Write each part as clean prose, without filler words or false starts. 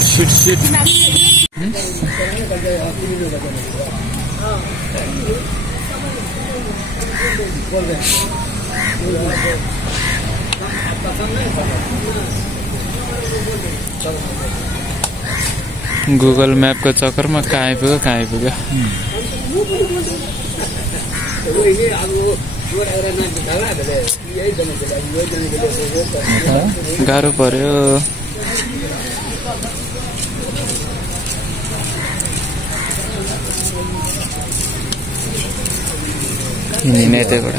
Shit. Google Map को चक्करमा कहाँ आइपुग्यो गाह्रो पर्यो हिँड्ने त्यहीबाट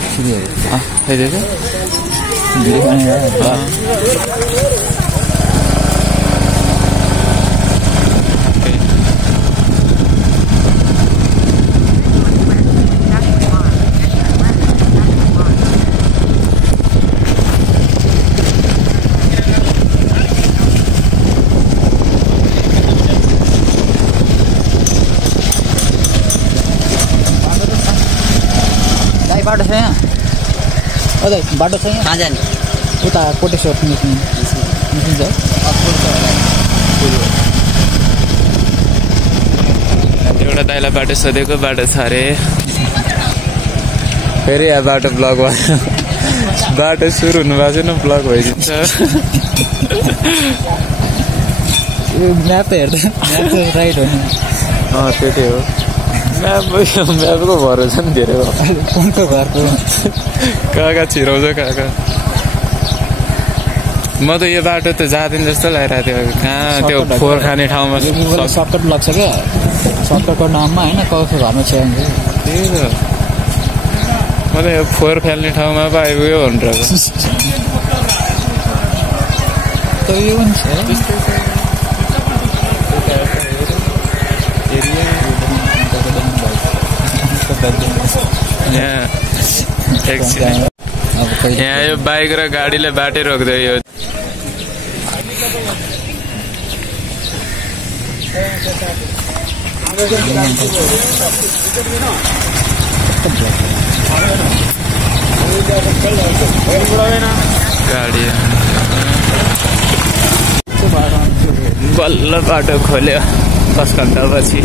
बाटो छ यहाँ बाटो छ यहाँ कहाँ जाने उता कोटेश्वर निस्किन्छ एउटा दाइलाई बाटो सोधेको बाटो छ अरे फेरि यहाँ बाटो ब्लक भयो बाटो सुरु हुनु भएको छैन ब्लक भइदिन्छ म्याप त हेर्दा राइट हो नि त्यही हो म्यापको भरोसा नि धेरै हो कुनको घरको कहाँ छिराउँछ कहाँ म त यो बाटो त जाँदैन जस्तो लागिरहेको थियो कहाँ त्यो फोहोर खाने ठाउँमा सर्टकट लाग्छ क्या सर्टकटको नाममा होइन कसको घरमा छ्याइन्छ त्यही त म त यो फोहोर फाल्ने ठाउँमा पो आइपुग्यो भनेर यो पनि छ यहाँ यो बाइक र गाडीले बाटै रोक्दै यो गाडी बल्ल बाटो खोल्यो 10 घण्टा पछि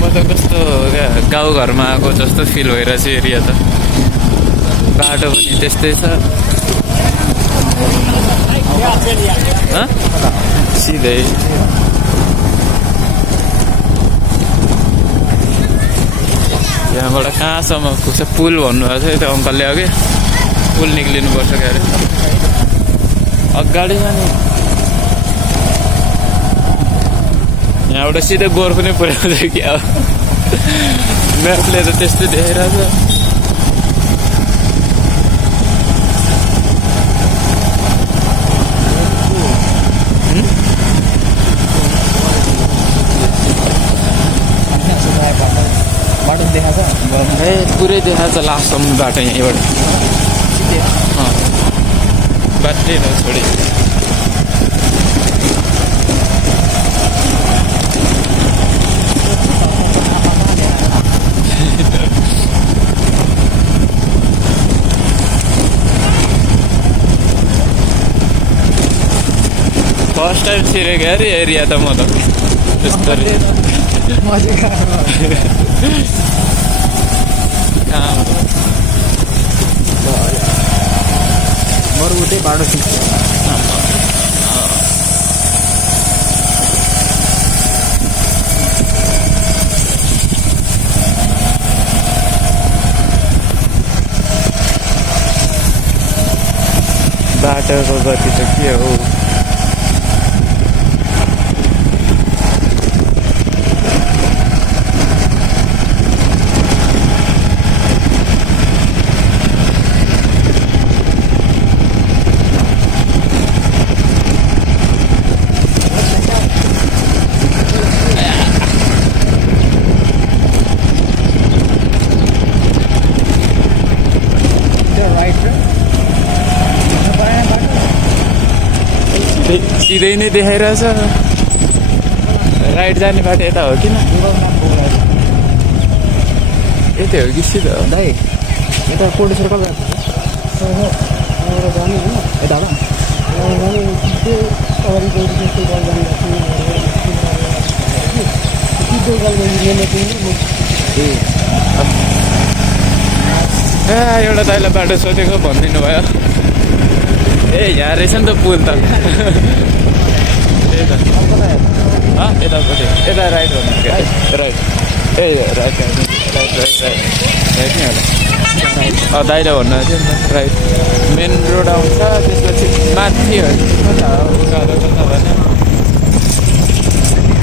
म त कस्तो गाउँघरमा आएको जस्तो फिल भइरहेछ एरिया त बाटो पनि त्यस्तै छ सिधै यहाँबाट कहाँसम्म पुग्छ पुल भन्नुभएको छ त्यो अङ्कलले अघि पुल निक्लिनुपर्छ क्या अरे अगाडि जाने यहाँबाट सिधै गोर्खु नै पुर्याउँछ क्या म्यापले त त्यस्तै देखाइरहेछ बाटो देखाएको पुरै देखाएको छ लास्टसम्म बाटो यहीँबाट बाटै नछोडे फर्स्ट टाइम छिरेको अरे एरिया त म त त्यस्तो मरुभूतै बाटो सिक्छ बाटोको गति त के हो सिधै नै देखाइरहेछ राइट जाने बाटो यता हो किन यतै हो कि सिधै हो दाइ यता कोटेश्वर कता जाने होइन यता एउटा दाइलाई बाटो सोधेको भनिदिनु भयो ए यहाँ रहेछ नि त पुल त यतापट्टि यता राइट भन्नु क्या राइट ए right right right right right right नि होला दाइले भन्नु थियो नि त राइट मेन रोड आउँछ त्यसपछि माथि उकालो कता भने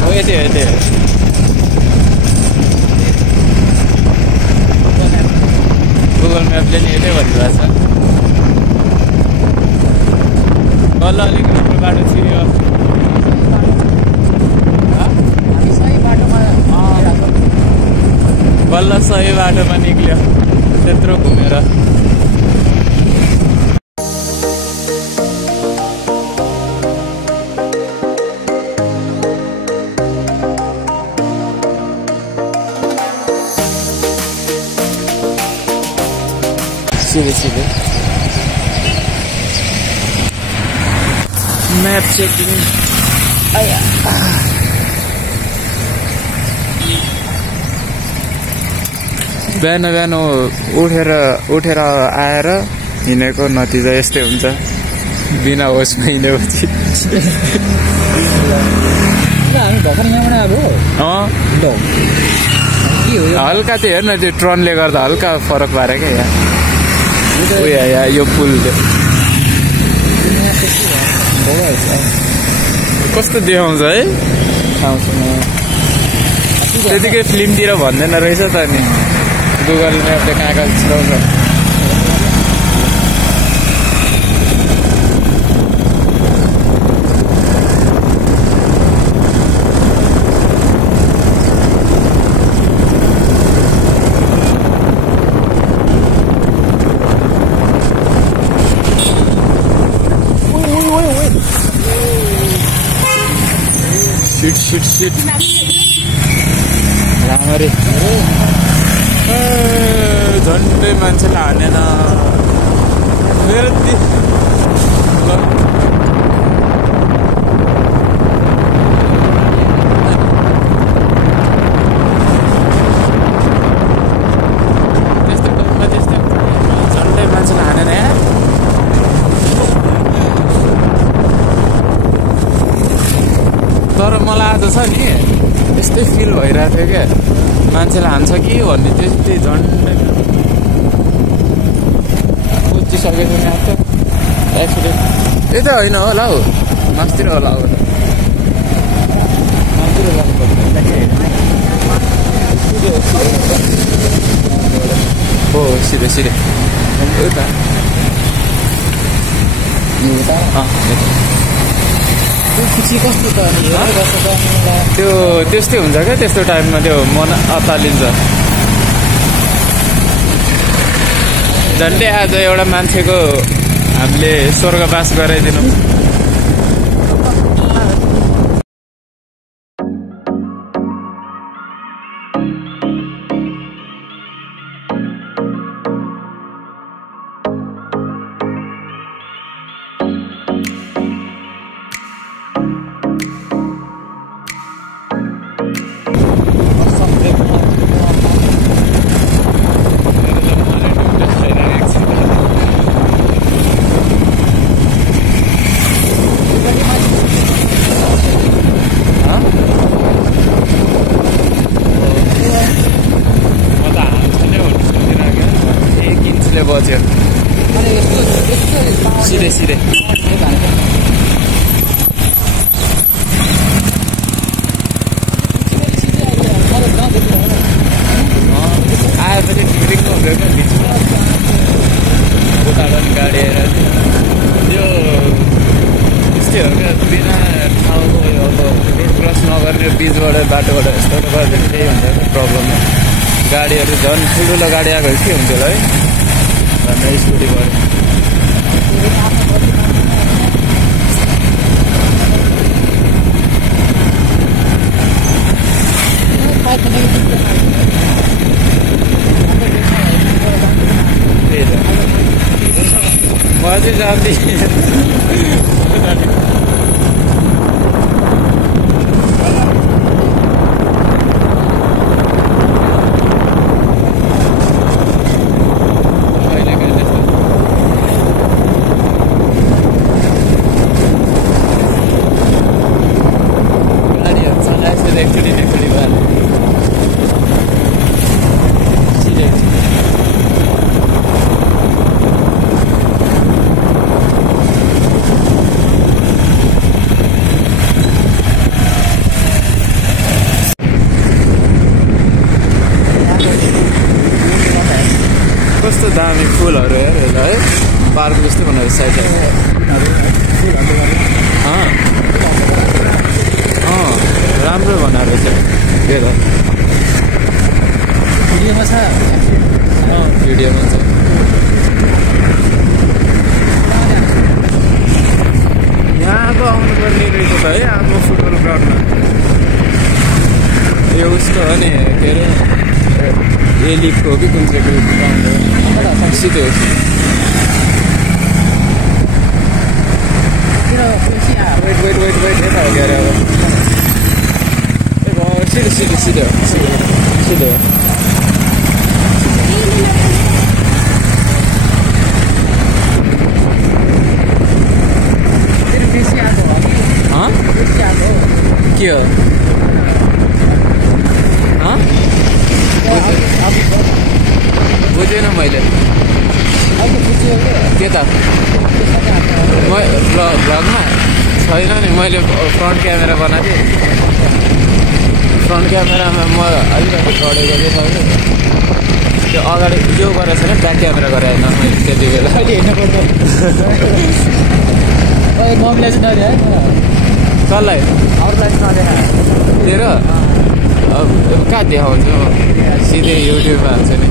हो यति हो यति गुगल म्यापले नि यतै भनिरहेको छ बल्ल अलिक राम्रो बाटो छिर्यो बल्ल सही बाटोमा निक्ल्यो त्यत्रो घुमेर सीधे सीधे मैप चेकिंग बिहान बिहान उठेर आएर हिँडेको नतिजा यस्तै हुन्छ बिना होसमा हिँडेपछि हल्का त्यो हेर्न त्यो ट्रनले गर्दा हल्का फरक पारे क्या यहाँ उयो यो पुल कस्तो देखाउँछ है त्यतिकै फिल्मतिर भन्दैन रहेछ त नि गुगल म्यापले कहाँ कहाँ छिराउँछ Shit. राम्ररी झन्डै मान्छेले हानेन मेरो त्यस्तो झन्डै मान्छेले हानेन यहाँ तर मलाई आज छ नि त्यस्तै फिल भइरहेको थियो क्या मान्छेले हान्छ कि भन्ने त्यस्तै झन्डै बुझिसकेको नि आज एक्सिडेन्ट यता होइन होला हौ मासतिर होला हो मासतिर जानुपर्छ हो सिधै उता त्यो त्यस्तै हुन्छ क्या त्यस्तो टाइममा त्यो मन अत्तालिन्छ झन्डै आज एउटा मान्छेको हामीले स्वर्गवास गराइदिनु बज्यो सिधै आएपछि ठिक हुँदैन बिचमा उताबाट गाडी आएर त्यो त्यस्तै हो क्या बिना ठाउँको अब रोड क्रस नगर्ने बिचबाट बाटोबाट यस्तो गर्दा त्यही हुन्छ प्रब्लम गाडीहरू झन् ठुल्ठुलो गाडी आएको के हुन्छ होला है भन्दा स्कुटी गऱ्यो भी जाती कस्तो दामी फुलहरू हेर है पार्क जस्तो बनाएको साइड राम्रो बनाएको रहेछ हेर भिडियोमा छ भिडियोमा छ यहाँ पो आउनुपर्ने रहेछ त है आफ्नो फुटबल ग्राउन्डमा यो उसको हो नि के अरे एलिपको हो कि कुन चाहिँ ग्राउन्ड हो सिधै वेट यता हो क्या अरे अब सिधै के हो बुझेन मैले के त भ्लगमा छैन नि मैले फ्रन्ट क्यामेरा बनाएको थिएँ फ्रन्ट क्यामेरामा म अलिकति चढेको थिएँ त्यो अगाडि यो गरेको छैन ब्याक क्यामेरा गरेँ होइन मैले त्यति बेला अहिले हेर्नुपर्छ मम्मीलाई चाहिँ नदिए है कसलाई अरूलाई चाहिँ नदिएन तेरो अब कहाँ देखाउँछु सिधै युट्युबमा हाल्छु नि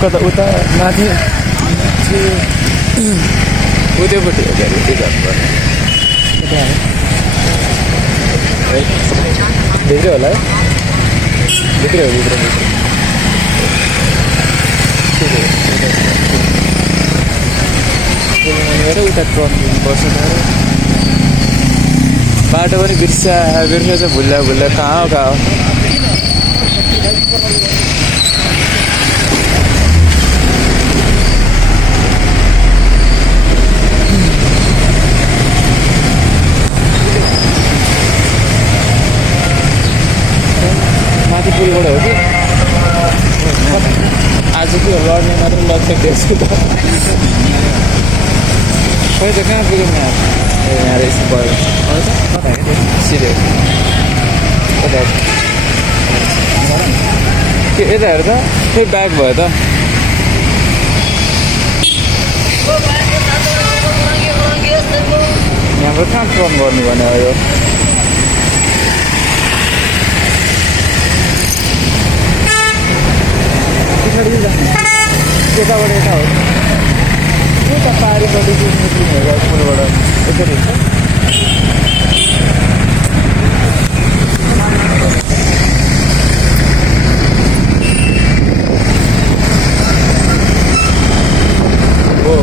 कता उता माथि उतैपट्टि हो क्या उतै जानुपर्ने भित्रै होला है भित्रै हो भित्रै उता ट्रक बस्नु बाटो पनि बिर्सा छ भुल्ला कहाँ हो माथि पुलबाट हो कि आज के लड्ने मात्र लक्ष्य दिएछु त खोइ त कहाँ पुग्यो यहाँ यहाँ रहेछ भयो सिधै के यता हेर त खोइ ब्याक भयो त यहाँबाट कहाँ टर्न गर्नु भने यो त्यताबाट यता हो उता पारिपट्टि निस्किने पुलबाट यसरी हो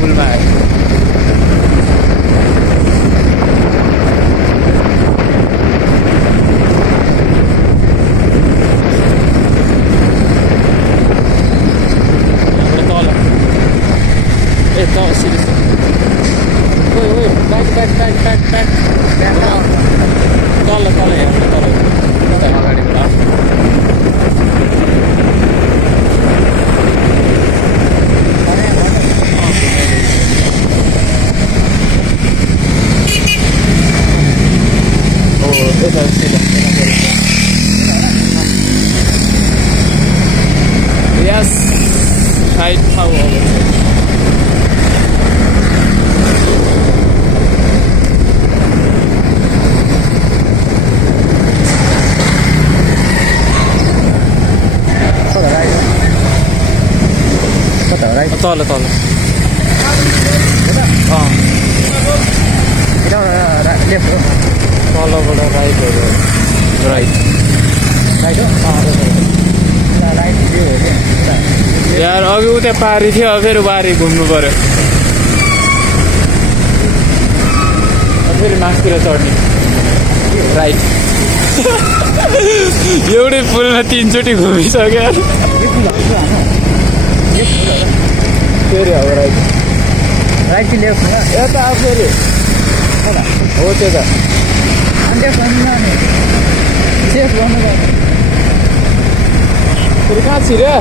पुलमा आयो ब्याक ब्याक ब्याक तल तल हेर्नु तल अगाडिबाट Yes, I how तल तल तलबाट राइटहरू राइट यार अघि उता पारी थियो फेरि बारी घुम्नु पर्यो फेरि मासतिर चढ्ने राइट एउटै पुलमा 3 चोटि घुमिसक्यो फेरि अब राइट राइट कि लेफ्ट यता फेरि हो त्यो त सेफ गर्नु फेरि कहाँ छिर्यो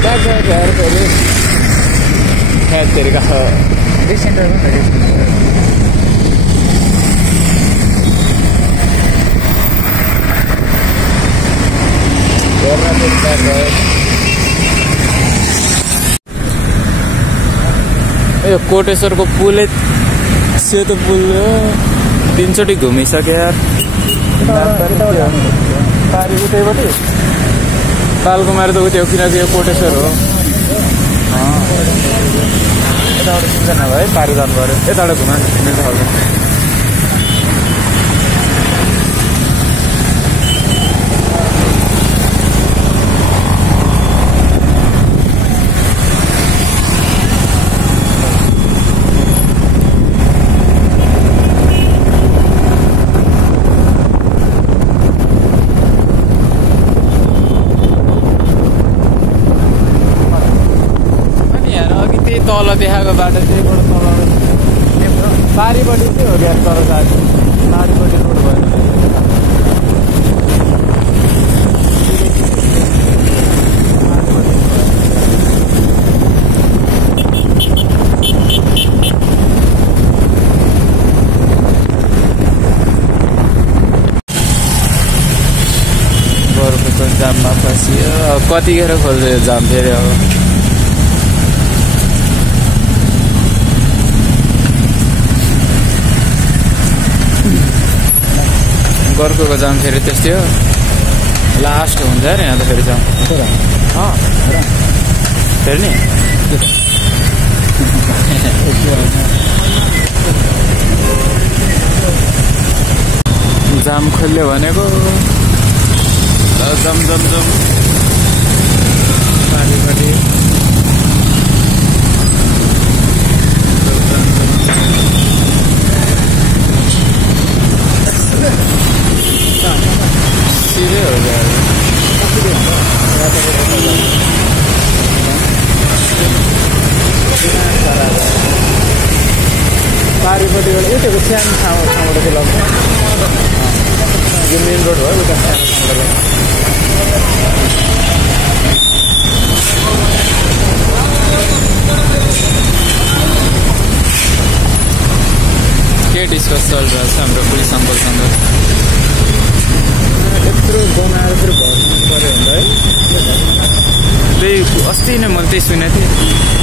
ब्याक ब्याक हेर फेरि फेरि कहाँ सेन्टरमा यो कोटेश्वरको पुलै सेतो पुल 3 चोटि घुमिसक्यो यार पारी उतैबाटै बालकुमारी त उतै हो किनकि यो कोटेश्वर हो यताबाट चिन्दैन भयो है पारी जानु पऱ्यो यताबाट घुमा मिल्छ खालको तल देखाएको बाटो त्यहीबाट तल पारीपट्टि चाहिँ हो क्या तल पारीपट्टि रोड भयो बर्फको जाममा फसियो कतिखेर खोल्छ यो जाम फेरि अब बर्फको जाम फेरि त्यस्तै हो लास्ट हुन्छ अरे यहाँ त फेरि जाम फेरि नि जाम खोल्यो भनेको जम जम जम पारिपट्टि सिधै हो गयो पारिपट्टिबाट यतिको सानो ठाउँबाट चाहिँ लाग्छ यो मेन रोड हो उता सानो ठाउँबाट के डिस्कस चलिरहेको छ हाम्रो पुलिस अङ्कलसँग यत्रो बनाएर फेरि भर्नु पऱ्यो हुन्छ है त्यही अस्ति नै मैले त्यही सुनेको थिएँ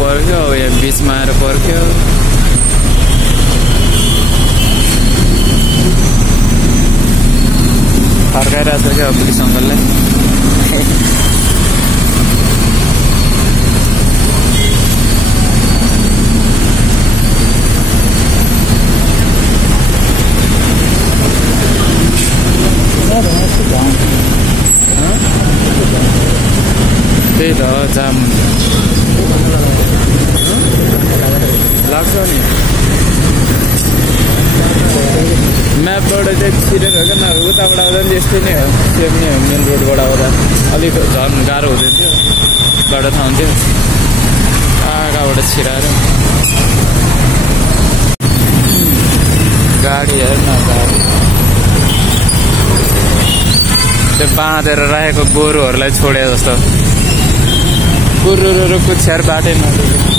पर्क्यो अब यहाँ बिचमा आएर पर्क्यो फर्काइरहेको छ क्या पुलिस अङ्कललाई जाम लाग्छ नि म्यापबाट चाहिँ छिरेको क्या नभए उताबाट आउँदा पनि यस्तै नै हो सेम नै हो मेन रोडबाट आउँदा अलिक झन् गाह्रो हुँदैन थियो बाटो थाहा हुन्थ्यो कहाँबाट छिराएर गाडी हेर्न गाडी त्यो बाँधेर राखेको गोरुहरूलाई छोडे जस्तो गोरुहरू कुछ्याएर बाटै नदुले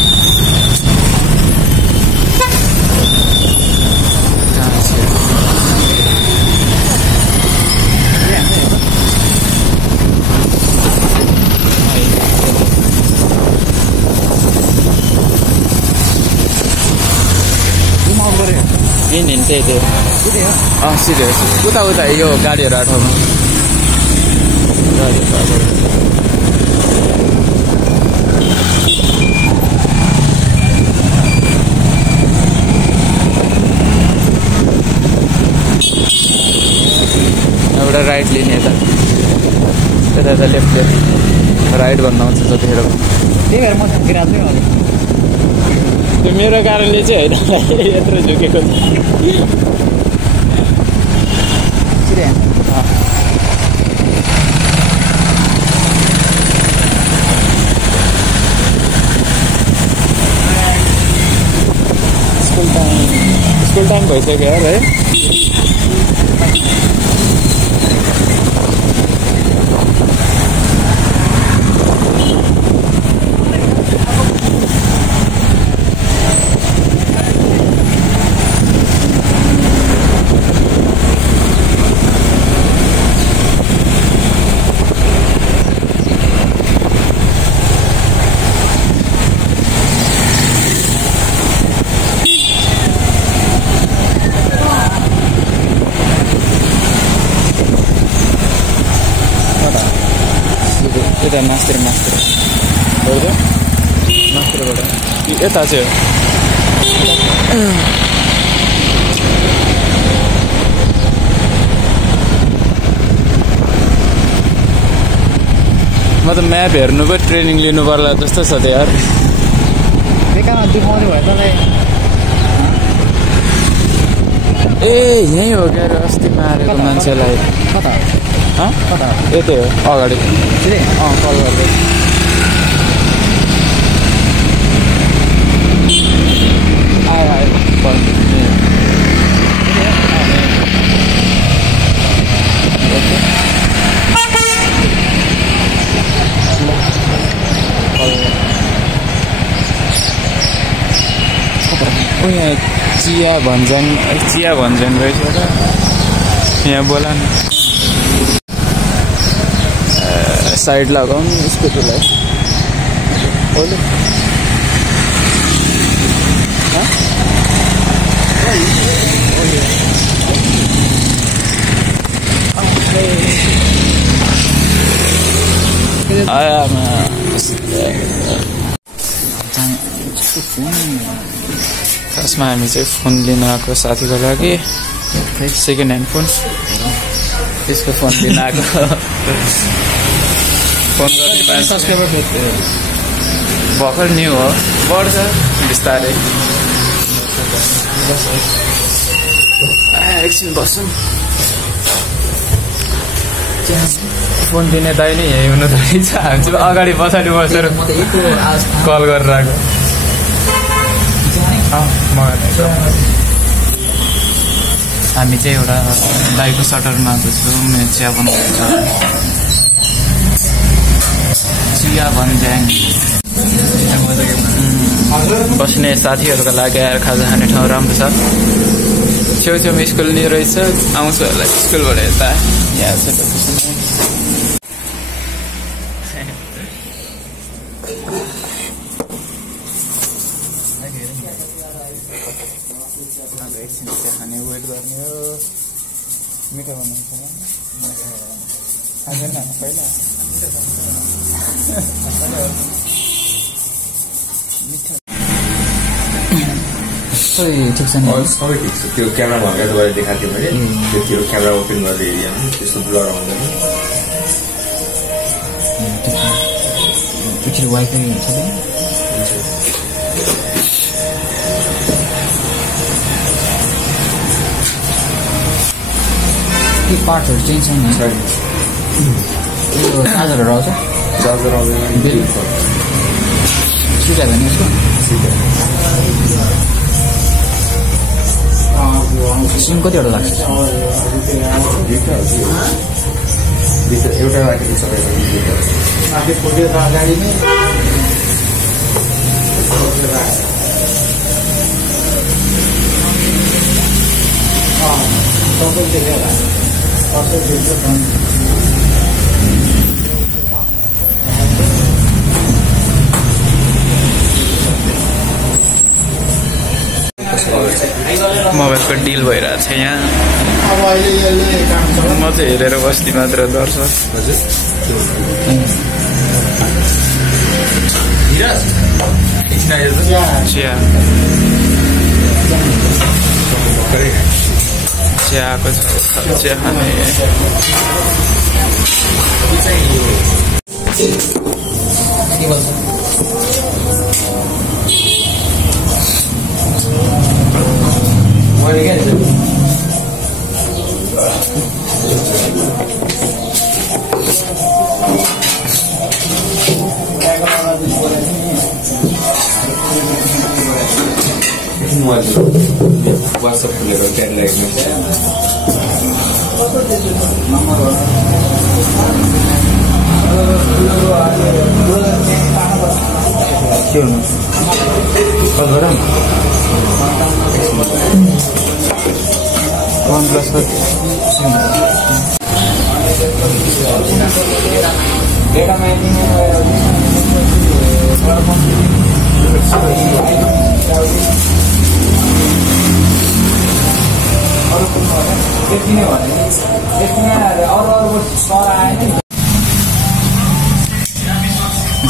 यहीँ त्यही थियो सिधै उता उता यो गाडीहरू आएको ठाउँमा यहाँबाट राइट लिने यता यता लेफ्ट राइट भन्नु आउँछ जतिखेर त्यही भएर म झुकिरहेको छु नि त्यो मेरो कारणले चाहिँ होइन यत्रो झुकेको स्कुल टाइम भइसक्यो यार है यता मास्तिर मास्तिरबाट यता चाहिँ म त म्याप हेर्नु पो ट्रेनिङ लिनु पर्ला जस्तो छ त यार बेकारमा दुखाउने भयो तँलाई ए यहीँ हो क्या अस्ति मारेको मान्छेलाई कता कता यतै हो अगाडि कल गर्दै आयो यहाँ चिया भन्ज्याङ रहेछ र यहाँ बोला नि साइड लगाउँ स्कुटीलाई बोल्नु खासमा हामी चाहिँ फोन लिन आएको साथीको लागि सेकेन्ड ह्यान्ड फोन त्यसको फोन लिन आएको फोन गर्ने सब्सक्राइबर भर्खर न्यू हो बढ्छ बिस्तारै एकछिन बस्छौँ फोन दिने दाइ नै यही हुनु रहेछ हामी चाहिँ अगाडि पछाडि बसेर कल गरेर आएको हामी चाहिँ एउटा दाइको सटरमा आएको छौँ चिया बनाउँछ चिया भन्ज्याङ बस्ने साथीहरूको लागि आएर खाजा खाने ठाउँ राम्रो छ छेउछेउमा स्कुल नि रहेछ आउँछु होला स्कुलबाट यता यहाँ छ खाने वेट गर्ने हो मिठो बनाउँछ खाँदैन पहिला मिठो ठिक छ नि सबै ठिक छ त्यो क्यामेरा भएर तपाईँले देखाएको थिएँ मैले त्यो क्यामेरा ओपन गर्दै एरियामा त्यस्तो ब्लर आउँदैन एकछिन वाइफाई हुन्छ के पार्टहरू चेन्ज छैन चार्जरहरू आउँछ चार्जर आउँदैन सुटा भने यसको सिम कतिवटा लाग्छ एउटा राखेको छ मोबाइलको डिल भइरहेको छ यहाँ म चाहिँ हेरेर बस्ती मात्र दर्शक चियाको छ चिया खाने WhatsApp खोलेर क्याटलगमा के हुनु OnePlus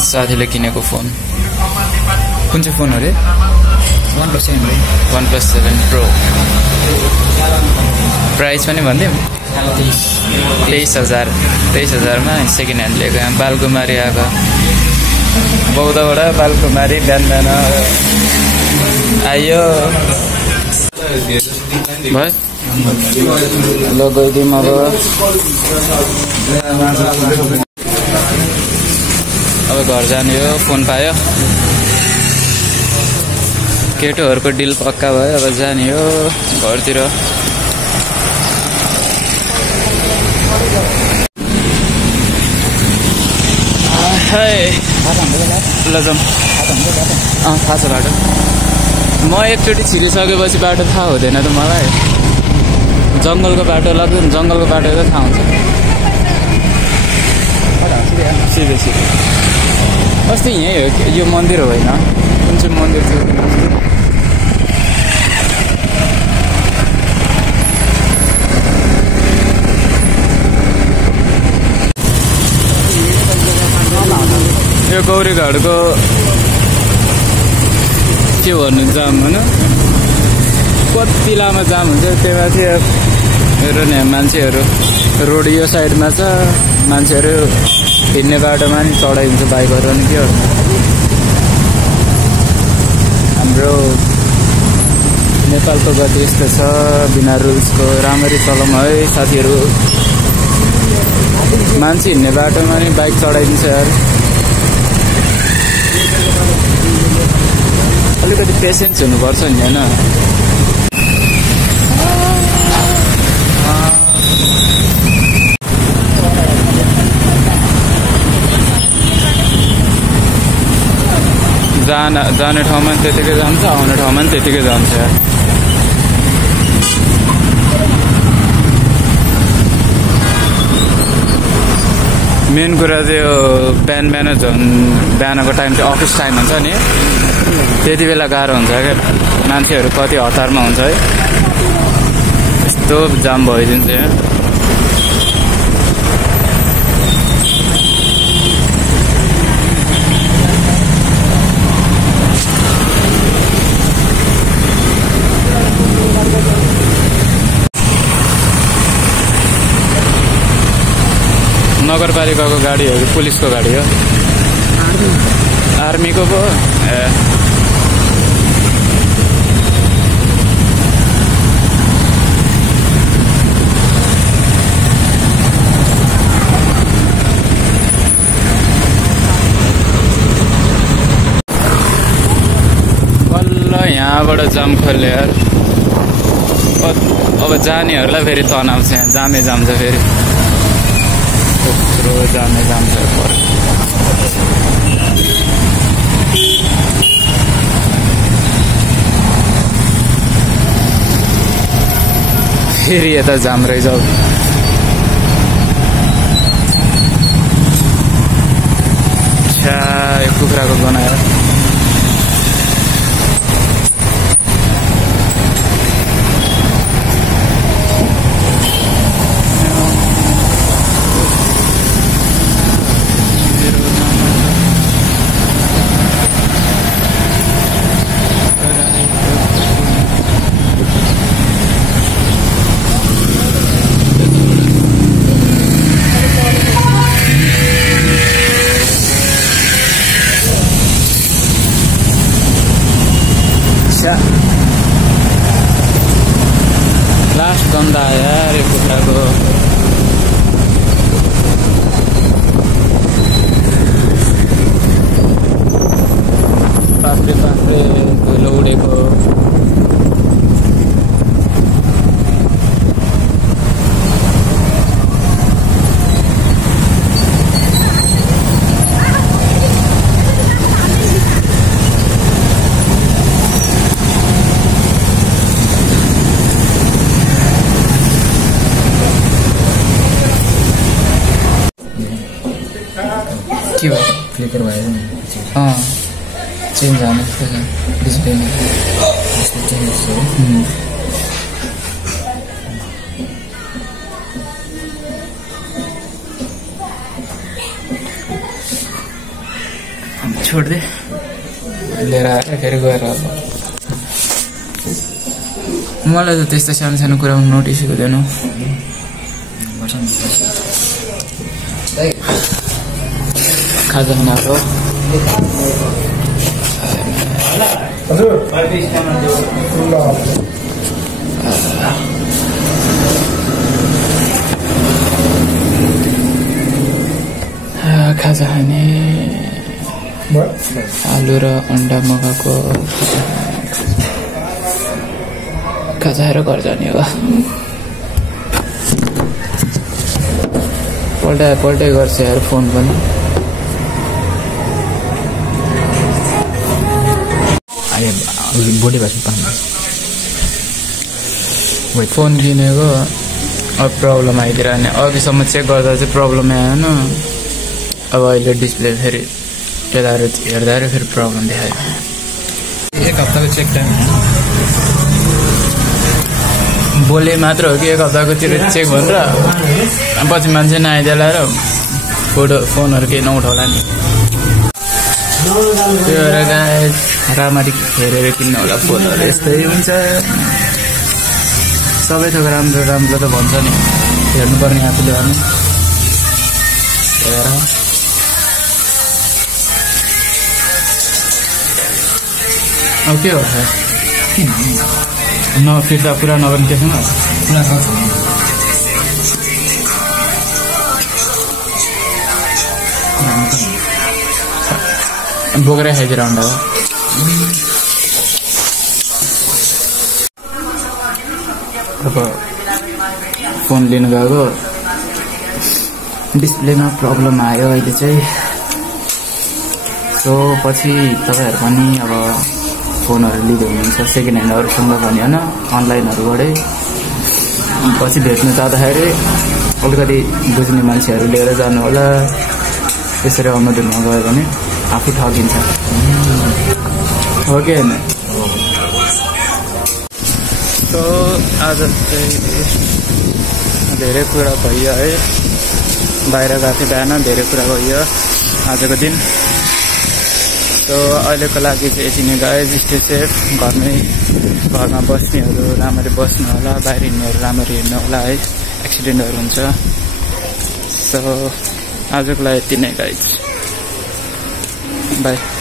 साथीले किनेको फोन कुन चाहिँ फोन अरे OnePlus 7 Pro प्राइस पनि भनिदिउँ 23,000मा सेकेन्ड ह्यान्ड लिएको बालकुमारी आएको बौद्धबाट बालकुमारी बिहान बिहान आइयो भयो ल गइदिउँ अब घर जाने हो फोन पायो केटोहरूको डिल पक्का भयो अब जाने हो घरतिर ल जाउँ थाहा छ बाटो म एकचोटि छिरिसकेपछि बाटो थाहा हुँदैन त मलाई जङ्गलको बाटो लाग्दैन जङ्गलको बाटो त थाहा हुन्छ सिधै सिधै अस्ति यहीँ हो यो मन्दिर होइन कुन चाहिँ मन्दिर थियो यो गौरीघाटको के भन्नु जाम होइन कति लामो जाम हुन्छ त्यही माथि हेर नि मान्छेहरू रोड यो साइडमा छ मान्छेहरू हिँड्ने बाटोमा नि चढाइदिन्छ बाइकहरू अनि के हो हाम्रो नेपालको गति यस्तो छ बिना रुल्सको राम्ररी चलाउँ है साथीहरू मान्छे हिँड्ने बाटोमा नि बाइक चढाइदिन्छ यार अलिकति पेसेन्स हुनुपर्छ नि होइन जाने ठाउँमा त्यतिकै जान्छ आउने ठाउँमा त्यतिकै जान्छ मेन कुरा चाहिँ यो बिहान बिहानको टाइम चाहिँ अफिस टाइम हुन्छ नि त्यति बेला गाह्रो हुन्छ क्या मान्छेहरू कति हतारमा हुन्छ है यस्तो जाम भइदिन्छ यहाँ नगरपालिकाको गाडी हो कि पुलिसको गाडी हो आर्मीको पो बल्ल यहाँबाट जाम खोल्यो यार अब जानेहरूलाई फेरि तनाव छ यहाँ जामै जाम छ फेरि त्यत्रो जामै जाम छ फेरि यता जाम रहेछ छ्या यो कुखुराको बनायो लास्ट गन्दा आयो यार यो कुखुराको बाफ्रे बाफ्रे धुलो उडेको के भयो फ्लिकर भयो नि चेन्ज हाल्नु डिस्प्लेमा छोड्दे लिएर आएर फेरि गएर मलाई त त्यस्तो सानो सानो कुरा नोटिस हुँदैन खाजा खानाको खाजा खाने आलु र अन्डा मगाएको खाजा खाएर घर जाने हो पल्टै गर्छ यार फोन पनि बोडी भाषा फोन किनेको अब प्रब्लम आइदिरहने अघिसम्म चेक गर्दा चाहिँ प्रब्लम आएन अब अहिले डिस्प्ले फेरि हेर्दा फेरि प्रब्लम देखायो एक हप्ताको चेक टाइम बोले मात्र हो कि एक हप्ताकोतिर चेक भनेर पछि मान्छे नआइदिएला र फोनहरू केही नउठाउला नि त्यो भएर गाइस राम्ररी हेरेर किन्नु होला फोनहरू यस्तै हुन्छ सबै थोक राम्रो राम्रो त भन्छ नि हेर्नुपर्ने आफूले भने हेर अब के हो फिर्ता पुरा नगर्ने केसँग बोकेर खाइदिएर अन्डा अब फोन लिनु गएको डिस्प्लेमा प्रब्लम आयो अहिले चाहिँ सो पछि तपाईँहरू पनि अब फोनहरू लिँदै हुनुहुन्छ सेकेन्ड ह्यान्डहरूसँग पनि होइन अनलाइनहरूबाटै पछि भेट्नु जाँदाखेरि अलिकति बुझ्ने मान्छेहरू लिएर जानु होला त्यसरी अनुदिनमा गयो भने आफै ठगिन्छ हो कि होइन सो आज चाहिँ धेरै कुरा भयो है बाहिर गएको थिएँ बिहान धेरै कुरा भयो आजको दिन सो अहिलेको लागि चाहिँ यति नै गाइज स्टे सेफ घरमा बस्नेहरू राम्ररी बस्नु होला बाहिर हिँड्नेहरू राम्ररी हिँड्नु होला है एक्सिडेन्टहरू हुन्छ सो आजको लागि यति नै गाइज बाई